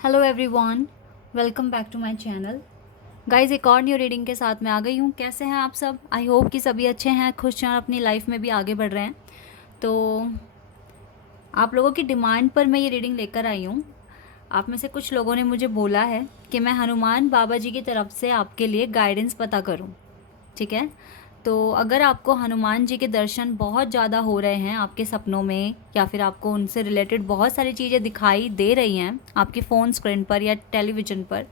Hello everyone, welcome back to my channel. Guys, एक और new reading के साथ मैं आ गई हूँ। कैसे हैं आप सब? आई होप कि सभी अच्छे हैं, खुश हैं और अपनी लाइफ में भी आगे बढ़ रहे हैं। तो आप लोगों की डिमांड पर मैं ये रीडिंग लेकर आई हूँ। आप में से कुछ लोगों ने मुझे बोला है कि मैं हनुमान बाबा जी की तरफ से आपके लिए गाइडेंस पता करूँ। ठीक है, तो अगर आपको हनुमान जी के दर्शन बहुत ज़्यादा हो रहे हैं आपके सपनों में, या फिर आपको उनसे रिलेटेड बहुत सारी चीज़ें दिखाई दे रही हैं आपकी फ़ोन स्क्रीन पर या टेलीविज़न पर,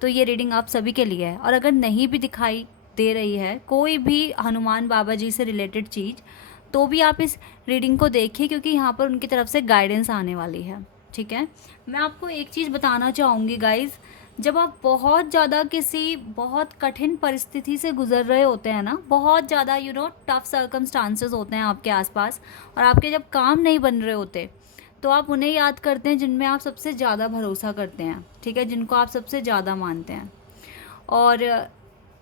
तो ये रीडिंग आप सभी के लिए है। और अगर नहीं भी दिखाई दे रही है कोई भी हनुमान बाबा जी से रिलेटेड चीज़, तो भी आप इस रीडिंग को देखिए, क्योंकि यहाँ पर उनकी तरफ से गाइडेंस आने वाली है। ठीक है, मैं आपको एक चीज़ बताना चाहूँगी गाइज़। जब आप बहुत ज़्यादा किसी बहुत कठिन परिस्थिति से गुजर रहे होते हैं ना, बहुत ज़्यादा टफ सर्कमस्टांसेस होते हैं आपके आसपास, और आपके जब काम नहीं बन रहे होते, तो आप उन्हें याद करते हैं जिनमें आप सबसे ज़्यादा भरोसा करते हैं। ठीक है, जिनको आप सबसे ज़्यादा मानते हैं। और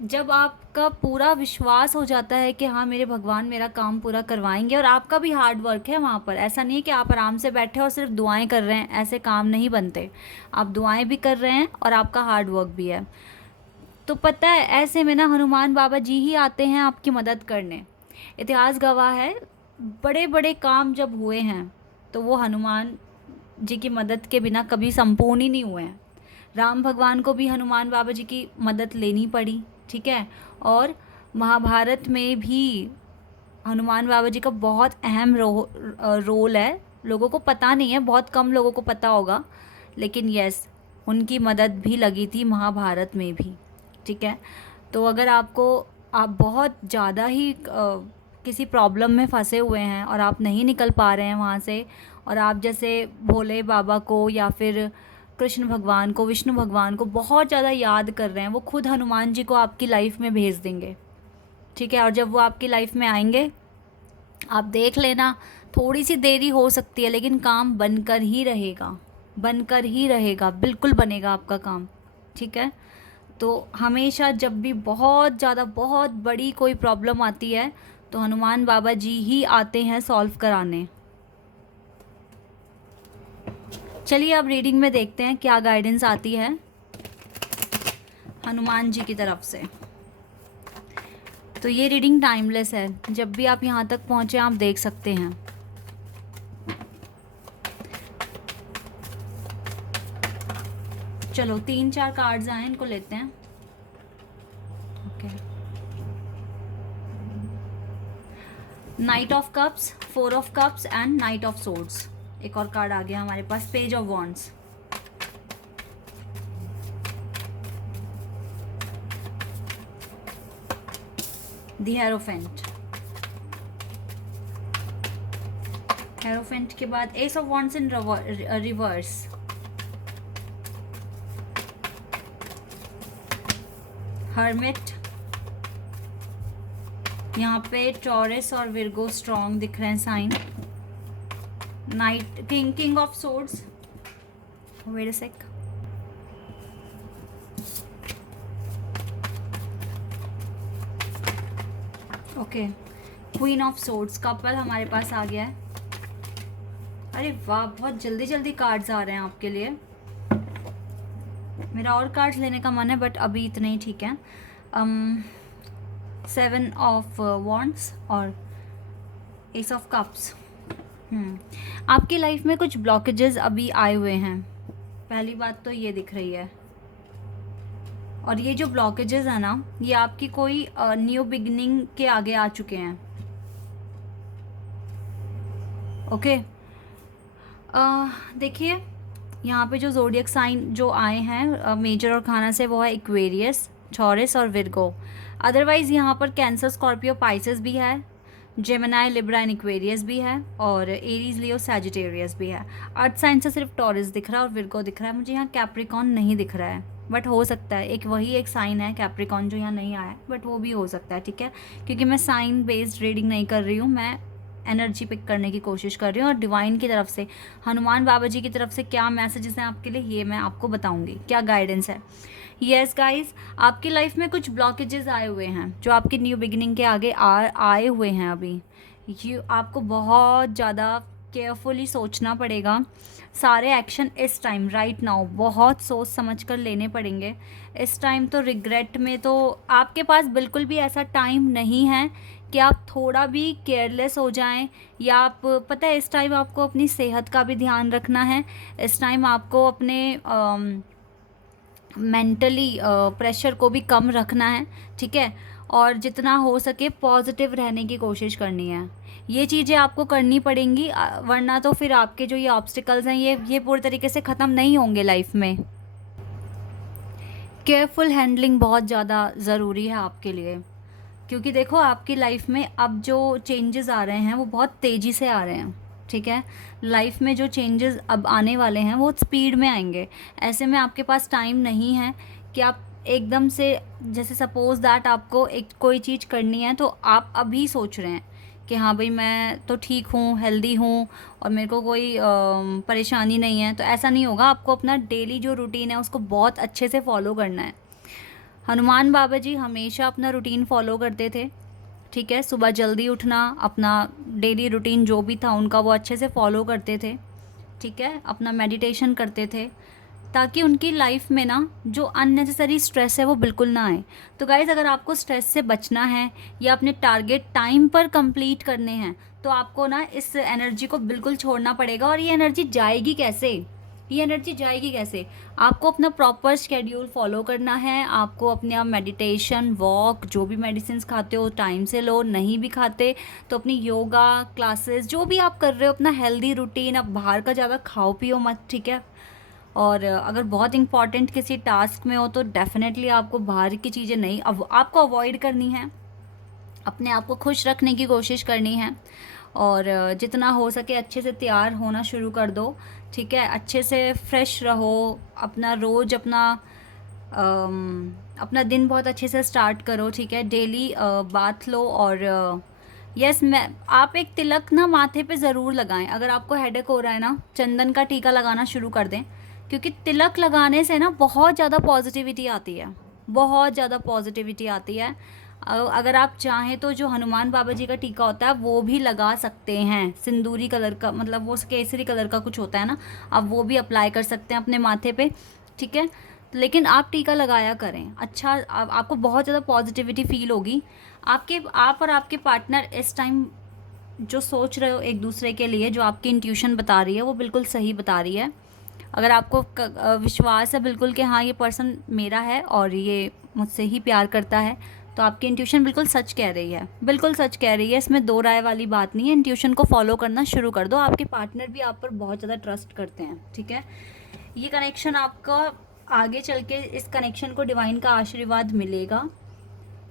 जब आपका पूरा विश्वास हो जाता है कि हाँ, मेरे भगवान मेरा काम पूरा करवाएंगे, और आपका भी हार्ड वर्क है वहाँ पर, ऐसा नहीं है कि आप आराम से बैठे और सिर्फ दुआएं कर रहे हैं, ऐसे काम नहीं बनते। आप दुआएं भी कर रहे हैं और आपका हार्ड वर्क भी है। तो पता है, ऐसे में ना हनुमान बाबा जी ही आते हैं आपकी मदद करने। इतिहास गवाह है, बड़े बड़े काम जब हुए हैं तो वो हनुमान जी की मदद के बिना कभी संपूर्ण ही नहीं हुए हैं। राम भगवान को भी हनुमान बाबा जी की मदद लेनी पड़ी। ठीक है, और महाभारत में भी हनुमान बाबा जी का बहुत अहम रोल है। लोगों को पता नहीं है, बहुत कम लोगों को पता होगा, लेकिन यस, उनकी मदद भी लगी थी महाभारत में भी। ठीक है, तो अगर आप बहुत ज़्यादा ही किसी प्रॉब्लम में फंसे हुए हैं और आप नहीं निकल पा रहे हैं वहाँ से, और आप जैसे भोले बाबा को या फिर कृष्ण भगवान को, विष्णु भगवान को बहुत ज़्यादा याद कर रहे हैं, वो खुद हनुमान जी को आपकी लाइफ में भेज देंगे। ठीक है, और जब वो आपकी लाइफ में आएंगे, आप देख लेना, थोड़ी सी देरी हो सकती है लेकिन काम बनकर ही रहेगा, बनकर ही रहेगा, बिल्कुल बनेगा आपका काम। ठीक है, तो हमेशा जब भी बहुत ज़्यादा बहुत बड़ी कोई प्रॉब्लम आती है तो हनुमान बाबा जी ही आते हैं सॉल्व कराने। चलिए अब रीडिंग में देखते हैं क्या गाइडेंस आती है हनुमान जी की तरफ से। तो ये रीडिंग टाइमलेस है, जब भी आप यहाँ तक पहुँचे आप देख सकते हैं। चलो 3-4 कार्ड्स आए, इनको लेते हैं। Okay, knight of cups, 4 of cups and knight of swords. एक और कार्ड आ गया हमारे पास, page of wands. The hierophant. Hierophant के बाद ace of wands in reverse. Hermit. यहाँ पे टॉरस और विर्गो स्ट्रॉन्ग दिख रहे हैं sign. Knight king of swords. Wait a sec. Okay, queen of swords, couple हमारे पास आ गया है। अरे वाह, बहुत जल्दी जल्दी कार्ड्स आ रहे हैं आपके लिए। मेरा और कार्ड्स लेने का मन है बट अभी इतने ही ठीक है। 7 ऑफ वॉन्ड्स और एस ऑफ कप्स। आपकी लाइफ में कुछ ब्लॉकेजेस अभी आए हुए हैं, पहली बात तो ये दिख रही है। और ये जो ब्लॉकेजेस है ना, ये आपकी कोई न्यू बिगिनिंग के आगे आ चुके हैं। ओके, देखिए यहाँ पे जो ज़ोडियक साइन जो आए हैं मेजर और खाना से, वो है एक्वेरियस, टॉरस और विर्गो। अदरवाइज़ यहाँ पर कैंसर, स्कॉर्पियो, पाइसेस भी है, जेमिनाई, लिब्रा एंड एक्वेरियस भी है, और एरीज, लियो, सैजिटेरियस भी है। अर्थ साइन से सिर्फ टॉरस दिख रहा है और विर्गो दिख रहा है, मुझे यहाँ कैप्रिकॉन नहीं दिख रहा है, बट हो सकता है एक साइन है कैप्रिकॉन जो यहाँ नहीं आया है, बट वो भी हो सकता है। ठीक है, क्योंकि मैं साइन बेस्ड रीडिंग नहीं कर रही हूँ, मैं एनर्जी पिक करने की कोशिश कर रही हूँ, और डिवाइन की तरफ से, हनुमान बाबा जी की तरफ से क्या मैसेजेस हैं आपके लिए, ये मैं आपको बताऊंगी, क्या गाइडेंस है। यस गाइस, आपकी लाइफ में कुछ ब्लॉकेजेस आए हुए हैं जो आपकी न्यू बिगिनिंग के आगे आए हुए हैं अभी। ये आपको बहुत ज़्यादा केयरफुली सोचना पड़ेगा। सारे एक्शन इस टाइम राइट नाउ बहुत सोच समझ कर लेने पड़ेंगे। इस टाइम तो रिग्रेट में तो आपके पास बिल्कुल भी ऐसा टाइम नहीं है कि आप थोड़ा भी केयरलेस हो जाएं, या आप, पता है, इस टाइम आपको अपनी सेहत का भी ध्यान रखना है। इस टाइम आपको अपने मेंटली प्रेशर को भी कम रखना है, ठीक है। और जितना हो सके पॉजिटिव रहने की कोशिश करनी है। ये चीज़ें आपको करनी पड़ेंगी, वरना तो फिर आपके जो ये ऑब्स्टिकल्स हैं ये पूरी तरीके से ख़त्म नहीं होंगे लाइफ में। केयरफुल हैंडलिंग बहुत ज़्यादा ज़रूरी है आपके लिए, क्योंकि देखो आपकी लाइफ में अब जो चेंजेस आ रहे हैं वो बहुत तेज़ी से आ रहे हैं, ठीक है। लाइफ में जो चेंजेस अब आने वाले हैं वो स्पीड में आएंगे। ऐसे में आपके पास टाइम नहीं है कि आप एकदम से, जैसे सपोज़ दैट आपको एक कोई चीज़ करनी है तो आप अभी सोच रहे हैं कि हाँ भाई मैं तो ठीक हूँ, हेल्दी हूँ और मेरे को कोई परेशानी नहीं है, तो ऐसा नहीं होगा। आपको अपना डेली जो रूटीन है उसको बहुत अच्छे से फॉलो करना है। हनुमान बाबा जी हमेशा अपना रूटीन फॉलो करते थे, ठीक है। सुबह जल्दी उठना, अपना डेली रूटीन जो भी था उनका वो अच्छे से फॉलो करते थे, ठीक है। अपना मेडिटेशन करते थे, ताकि उनकी लाइफ में ना जो अननेसेसरी स्ट्रेस है वो बिल्कुल ना आए। तो गाइज़, अगर आपको स्ट्रेस से बचना है या अपने टारगेट टाइम पर कंप्लीट करने हैं, तो आपको ना इस एनर्जी को बिल्कुल छोड़ना पड़ेगा। और ये एनर्जी जाएगी कैसे? ये एनर्जी जाएगी कैसे? आपको अपना प्रॉपर शेड्यूल फॉलो करना है। आपको अपने आप मेडिटेशन, वॉक, जो भी मेडिसिन खाते हो टाइम से लो, नहीं भी खाते तो अपनी योगा क्लासेस जो भी आप कर रहे हो, अपना हेल्दी रूटीन, आप बाहर का ज़्यादा खाओ पियो मत, ठीक है। और अगर बहुत इंपॉर्टेंट किसी टास्क में हो तो डेफिनेटली आपको बाहर की चीज़ें नहीं, अब आपको अवॉइड करनी है। अपने आप को खुश रखने की कोशिश करनी है, और जितना हो सके अच्छे से तैयार होना शुरू कर दो, ठीक है। अच्छे से फ्रेश रहो, अपना रोज़ अपना दिन बहुत अच्छे से स्टार्ट करो, ठीक है। डेली बाथ लो, और यस, मैं आप एक तिलक ना माथे पे ज़रूर लगाएं। अगर आपको हेडेक हो रहा है ना, चंदन का टीका लगाना शुरू कर दें, क्योंकि तिलक लगाने से ना बहुत ज़्यादा पॉजिटिविटी आती है, बहुत ज़्यादा पॉजिटिविटी आती है। अगर आप चाहें तो जो हनुमान बाबा जी का टीका होता है वो भी लगा सकते हैं, सिंदूरी कलर का, मतलब वो केसरी कलर का कुछ होता है ना, आप वो भी अप्लाई कर सकते हैं अपने माथे पे, ठीक है। लेकिन आप टीका लगाया करें, अच्छा आपको बहुत ज़्यादा पॉजिटिविटी फील होगी। आप और आपके पार्टनर इस टाइम जो सोच रहे हो एक दूसरे के लिए, जो आपकी इंट्यूशन बता रही है वो बिल्कुल सही बता रही है। अगर आपको विश्वास है बिल्कुल कि हाँ ये पर्सन मेरा है और ये मुझसे ही प्यार करता है, तो आपकी इंट्यूशन बिल्कुल सच कह रही है, बिल्कुल सच कह रही है। इसमें दो राय वाली बात नहीं है। इंट्यूशन को फॉलो करना शुरू कर दो। आपके पार्टनर भी आप पर बहुत ज़्यादा ट्रस्ट करते हैं, ठीक है। ये कनेक्शन आपका आगे चल के, इस कनेक्शन को डिवाइन का आशीर्वाद मिलेगा।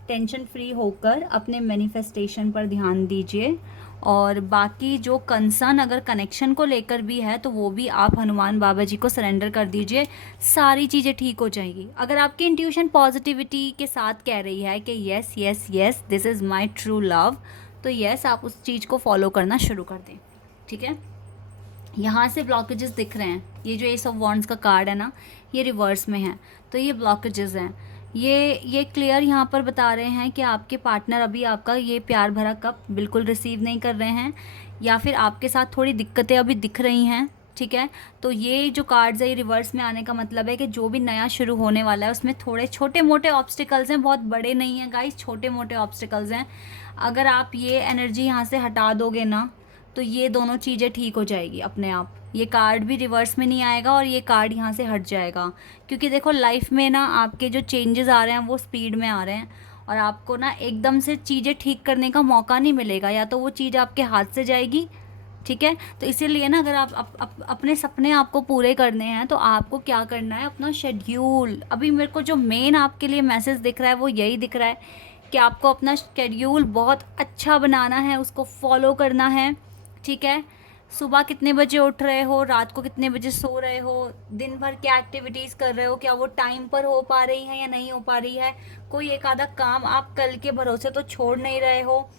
टेंशन फ्री होकर अपने मैनिफेस्टेशन पर ध्यान दीजिए, और बाकी जो कंसर्न अगर कनेक्शन को लेकर भी है तो वो भी आप हनुमान बाबा जी को सरेंडर कर दीजिए, सारी चीज़ें ठीक हो जाएगी। अगर आपकी इंट्यूशन पॉजिटिविटी के साथ कह रही है कि yes yes yes this is my true love, तो येस आप उस चीज़ को फॉलो करना शुरू कर दें, ठीक है। यहाँ से ब्लॉकेजेस दिख रहे हैं, ये जो एस ऑफ वॉन्ड्स का कार्ड है ना, ये रिवर्स में है, तो ये ब्लॉकेजेस हैं। ये क्लियर यहाँ पर बता रहे हैं कि आपके पार्टनर अभी आपका ये प्यार भरा कप बिल्कुल रिसीव नहीं कर रहे हैं, या फिर आपके साथ थोड़ी दिक्कतें अभी दिख रही हैं, ठीक है। तो ये जो कार्ड्स है ये रिवर्स में आने का मतलब है कि जो भी नया शुरू होने वाला है उसमें थोड़े छोटे मोटे ऑब्स्टिकल्स हैं, बहुत बड़े नहीं हैं गाइस, छोटे मोटे ऑब्स्टिकल्स हैं। अगर आप ये एनर्जी यहाँ से हटा दोगे ना, तो ये दोनों चीज़ें ठीक हो जाएगी अपने आप। ये कार्ड भी रिवर्स में नहीं आएगा और ये कार्ड यहाँ से हट जाएगा, क्योंकि देखो लाइफ में ना आपके जो चेंजेस आ रहे हैं वो स्पीड में आ रहे हैं, और आपको ना एकदम से चीज़ें ठीक करने का मौका नहीं मिलेगा, या तो वो चीज़ आपके हाथ से जाएगी, ठीक है। तो इसीलिए ना अगर आप अपने सपने आपको पूरे करने हैं तो आपको क्या करना है, अपना शेड्यूल, अभी मेरे को जो मेन आपके लिए मैसेज दिख रहा है वो यही दिख रहा है कि आपको अपना शेड्यूल बहुत अच्छा बनाना है, उसको फॉलो करना है, ठीक है। सुबह कितने बजे उठ रहे हो, रात को कितने बजे सो रहे हो, दिन भर क्या एक्टिविटीज़ कर रहे हो, क्या वो टाइम पर हो पा रही है या नहीं हो पा रही है, कोई एक आधा काम आप कल के भरोसे तो छोड़ नहीं रहे हो।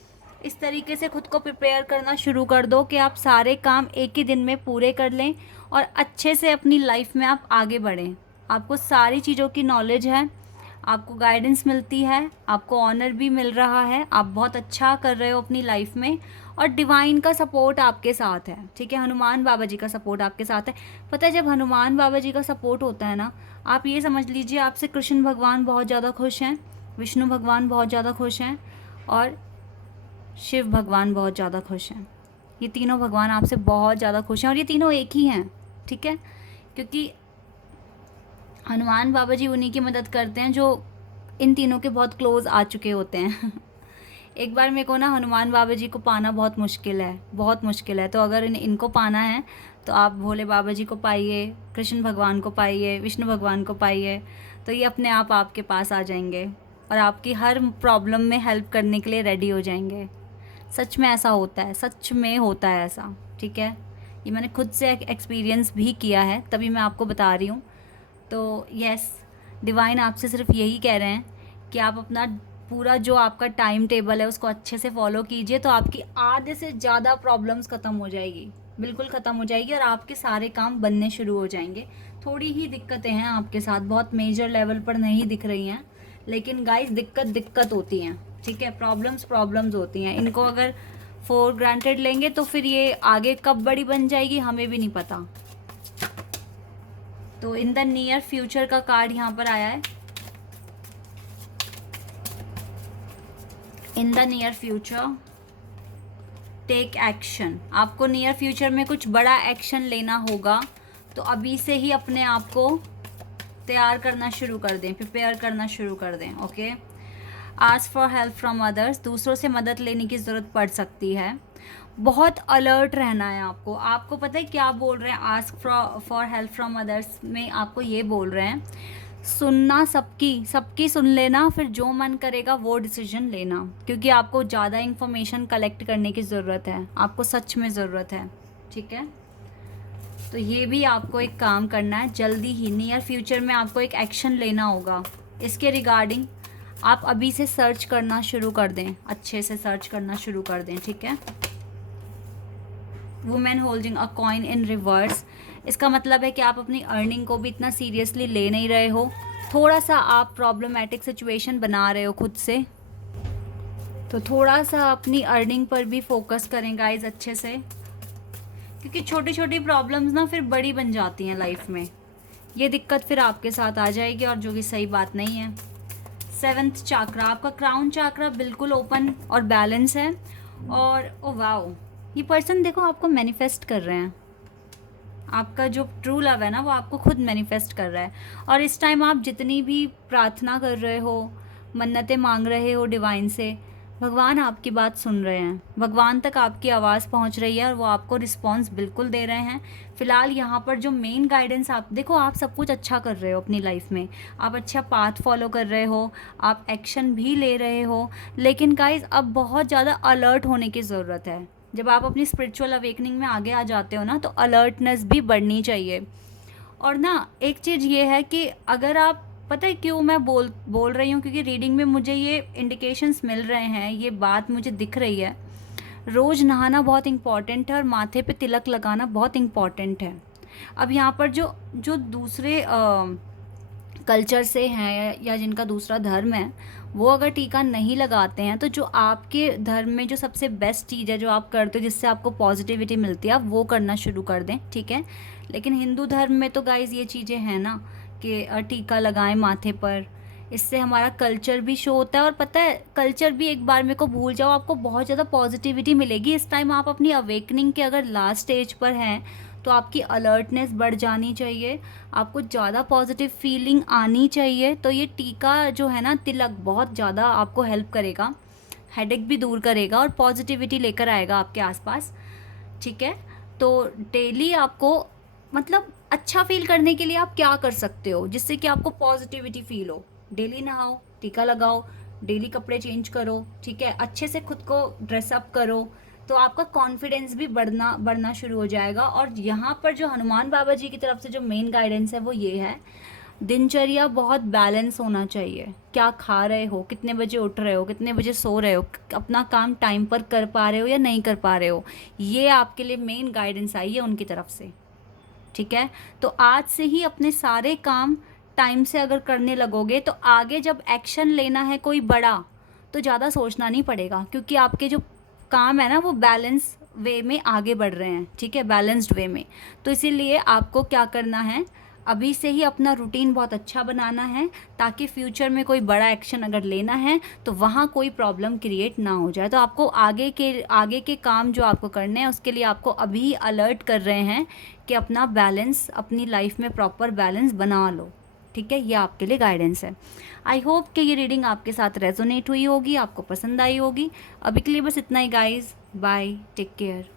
इस तरीके से खुद को प्रिपेयर करना शुरू कर दो कि आप सारे काम एक ही दिन में पूरे कर लें और अच्छे से अपनी लाइफ में आप आगे बढ़ें। आपको सारी चीज़ों की नॉलेज है, आपको गाइडेंस मिलती है, आपको ऑनर भी मिल रहा है, आप बहुत अच्छा कर रहे हो अपनी लाइफ में, और डिवाइन का सपोर्ट आपके साथ है, ठीक है। हनुमान बाबा जी का सपोर्ट आपके साथ है। पता है जब हनुमान बाबा जी का सपोर्ट होता है ना, आप ये समझ लीजिए आपसे कृष्ण भगवान बहुत ज़्यादा खुश हैं, विष्णु भगवान बहुत ज़्यादा खुश हैं, और शिव भगवान बहुत ज़्यादा खुश हैं। ये तीनों भगवान आपसे बहुत ज़्यादा खुश हैं, और ये तीनों एक ही हैं, ठीक है। क्योंकि हनुमान बाबा जी उन्हीं की मदद करते हैं जो इन तीनों के बहुत क्लोज आ चुके होते हैं। एक बार मेरे को ना हनुमान बाबा जी को पाना बहुत मुश्किल है, बहुत मुश्किल है। तो अगर इनको पाना है तो आप भोले बाबा जी को पाइए, कृष्ण भगवान को पाइए, विष्णु भगवान को पाइए, तो ये अपने आप आपके पास आ जाएंगे और आपकी हर प्रॉब्लम में हेल्प करने के लिए रेडी हो जाएंगे। सच में ऐसा होता है, सच में होता है ऐसा, ठीक है। ये मैंने खुद से एक्सपीरियंस भी किया है, तभी मैं आपको बता रही हूँ। तो यस, डिवाइन आपसे सिर्फ यही कह रहे हैं कि आप अपना पूरा जो आपका टाइम टेबल है उसको अच्छे से फॉलो कीजिए, तो आपकी आधे से ज़्यादा प्रॉब्लम्स ख़त्म हो जाएगी, बिल्कुल ख़त्म हो जाएगी, और आपके सारे काम बनने शुरू हो जाएंगे। थोड़ी ही दिक्कतें हैं आपके साथ, बहुत मेजर लेवल पर नहीं दिख रही हैं, लेकिन गाइस दिक्कत होती हैं, ठीक है। प्रॉब्लम्स होती हैं, इनको अगर फॉर ग्रांटेड लेंगे तो फिर ये आगे कब बड़ी बन जाएगी हमें भी नहीं पता। तो इन द नियर फ्यूचर का कार्ड यहाँ पर आया है। In the near future take action. आपको नियर फ्यूचर में कुछ बड़ा एक्शन लेना होगा, तो अभी से ही अपने आप को तैयार करना शुरू कर दें, प्रिपेयर करना शुरू कर दें, okay. Ask for help from others. दूसरों से मदद लेने की ज़रूरत पड़ सकती है, बहुत अलर्ट रहना है आपको। आपको पता है क्या बोल रहे हैं ask for help from others में? आपको ये बोल रहे हैं सुनना, सबकी सुन लेना, फिर जो मन करेगा वो डिसीजन लेना, क्योंकि आपको ज़्यादा इन्फॉर्मेशन कलेक्ट करने की ज़रूरत है, आपको सच में ज़रूरत है, ठीक है। तो ये भी आपको एक काम करना है जल्दी ही, नियर फ्यूचर में आपको एक एक्शन लेना होगा इसके रिगार्डिंग। आप अभी से सर्च करना शुरू कर दें, अच्छे से सर्च करना शुरू कर दें, ठीक है। Women holding a coin in reverse, इसका मतलब है कि आप अपनी अर्निंग को भी इतना सीरियसली ले नहीं रहे हो, थोड़ा सा आप प्रॉब्लमेटिक सिचुएशन बना रहे हो खुद से, तो थोड़ा सा अपनी अर्निंग पर भी फोकस करें गाइज अच्छे से, क्योंकि छोटी छोटी प्रॉब्लम्स ना फिर बड़ी बन जाती हैं लाइफ में, ये दिक्कत फिर आपके साथ आ जाएगी, और जो कि सही बात नहीं है। 7th चाक्रा, आपका क्राउन चाक्रा बिल्कुल ओपन और बैलेंस है, और ओ वाओ, ये पर्सन देखो आपको मैनिफेस्ट कर रहे हैं, आपका जो ट्रू लव है ना वो आपको खुद मैनिफेस्ट कर रहा है। और इस टाइम आप जितनी भी प्रार्थना कर रहे हो, मन्नतें मांग रहे हो डिवाइन से, भगवान आपकी बात सुन रहे हैं, भगवान तक आपकी आवाज़ पहुंच रही है, और वो आपको रिस्पॉन्स बिल्कुल दे रहे हैं। फ़िलहाल यहाँ पर जो मेन गाइडेंस आप देखो, आप सब कुछ अच्छा कर रहे हो अपनी लाइफ में, आप अच्छा पाथ फॉलो कर रहे हो, आप एक्शन भी ले रहे हो, लेकिन गाइस अब बहुत ज़्यादा अलर्ट होने की ज़रूरत है। जब आप अपनी स्पिरिचुअल अवेकनिंग में आगे आ जाते हो ना, तो अलर्टनेस भी बढ़नी चाहिए। और ना एक चीज़ ये है कि अगर आप, पता है क्यों मैं बोल रही हूँ, क्योंकि रीडिंग में मुझे ये इंडिकेशंस मिल रहे हैं, ये बात मुझे दिख रही है। रोज़ नहाना बहुत इम्पॉर्टेंट है, और माथे पे तिलक लगाना बहुत इम्पॉर्टेंट है। अब यहाँ पर जो जो दूसरे कल्चर से हैं या जिनका दूसरा धर्म है, वो अगर टीका नहीं लगाते हैं, तो जो आपके धर्म में जो सबसे बेस्ट चीज़ है जो आप करते हो जिससे आपको पॉजिटिविटी मिलती है, आप वो करना शुरू कर दें, ठीक है। लेकिन हिंदू धर्म में तो गाइज़ ये चीज़ें हैं ना कि टीका लगाएं माथे पर, इससे हमारा कल्चर भी शो होता है। और पता है कल्चर भी एक बार मेरे को भूल जाओ, आपको बहुत ज़्यादा पॉजिटिविटी मिलेगी। इस टाइम आप अपनी अवेकनिंग के अगर लास्ट स्टेज पर हैं, तो आपकी अलर्टनेस बढ़ जानी चाहिए, आपको ज़्यादा पॉजिटिव फीलिंग आनी चाहिए। तो ये टीका जो है ना, तिलक, बहुत ज़्यादा आपको हेल्प करेगा, हेडेक भी दूर करेगा और पॉजिटिविटी लेकर आएगा आपके आसपास, ठीक है। तो डेली आपको, मतलब अच्छा फील करने के लिए आप क्या कर सकते हो जिससे कि आपको पॉजिटिविटी फील हो? डेली नहाओ, टीका लगाओ, डेली कपड़े चेंज करो, ठीक है, अच्छे से खुद को ड्रेसअप करो, तो आपका कॉन्फिडेंस भी बढ़ना शुरू हो जाएगा। और यहाँ पर जो हनुमान बाबा जी की तरफ से जो मेन गाइडेंस है वो ये है, दिनचर्या बहुत बैलेंस होना चाहिए। क्या खा रहे हो, कितने बजे उठ रहे हो, कितने बजे सो रहे हो, अपना काम टाइम पर कर पा रहे हो या नहीं कर पा रहे हो, ये आपके लिए मेन गाइडेंस आई है उनकी तरफ से, ठीक है। तो आज से ही अपने सारे काम टाइम से अगर करने लगोगे तो आगे जब एक्शन लेना है कोई बड़ा, तो ज़्यादा सोचना नहीं पड़ेगा, क्योंकि आपके जो काम है ना वो बैलेंस वे में आगे बढ़ रहे हैं, ठीक है, बैलेंस्ड वे में। तो इसीलिए आपको क्या करना है, अभी से ही अपना रूटीन बहुत अच्छा बनाना है, ताकि फ्यूचर में कोई बड़ा एक्शन अगर लेना है तो वहाँ कोई प्रॉब्लम क्रिएट ना हो जाए। तो आपको आगे के काम जो आपको करने हैं उसके लिए आपको अभी अलर्ट कर रहे हैं कि अपना बैलेंस, अपनी लाइफ में प्रॉपर बैलेंस बना लो, ठीक है। ये आपके लिए गाइडेंस है। आई होप कि ये रीडिंग आपके साथ रेजोनेट हुई होगी, आपको पसंद आई होगी। अभी के लिए बस इतना ही गाइज, बाय, टेक केयर।